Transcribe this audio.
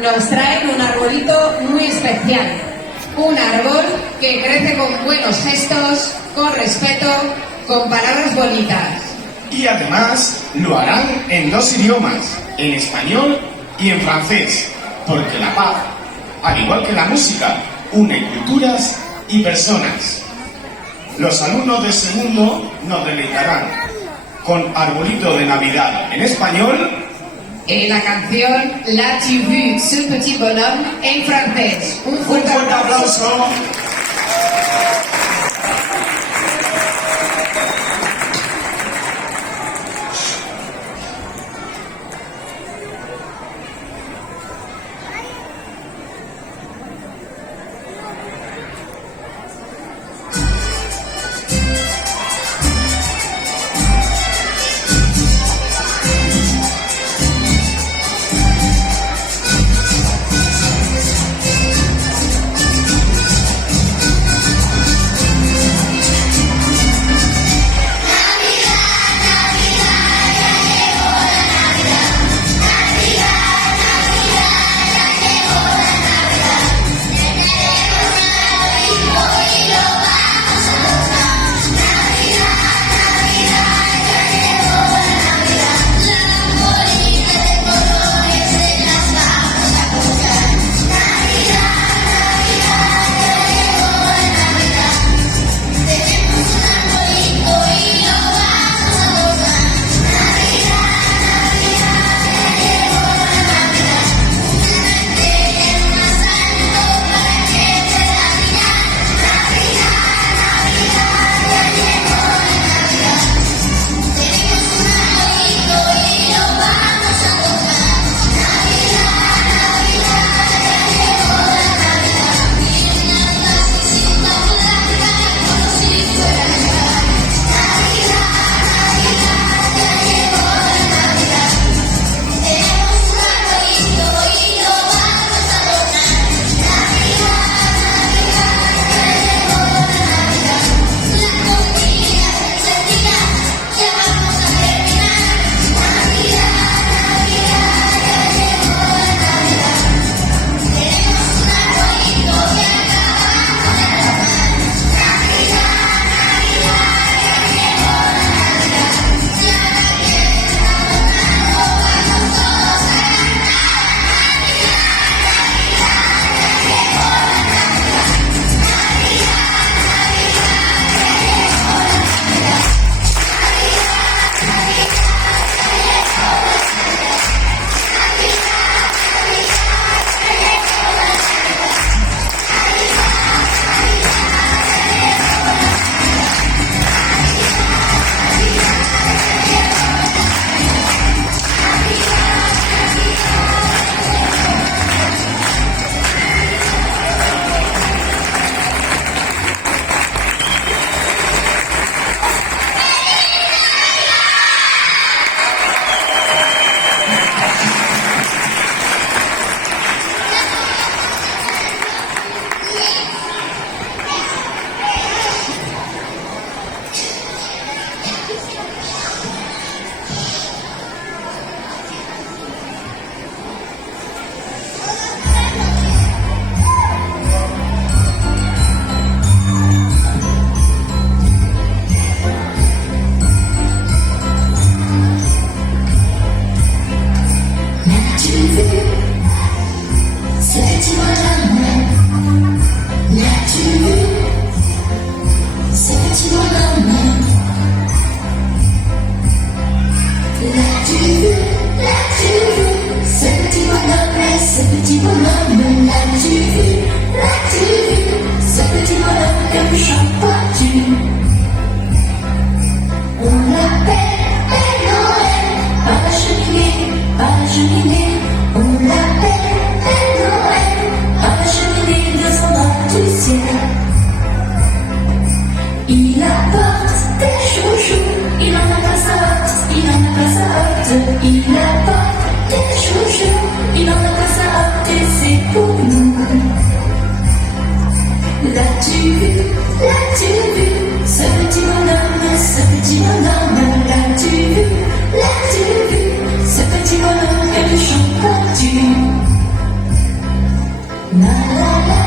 nos traen un arbolito muy especial. Un árbol que crece con buenos gestos, con respeto, con palabras bonitas. Y además lo harán en 2 idiomas, en español y en francés, porque la paz, al igual que la música, une culturas y personas. Los alumnos de segundo nos deleitarán con Arbolito de Navidad en español y la canción L'as-tu vu ce petit bonhomme en francés. Un fuerte aplauso. la, la, la.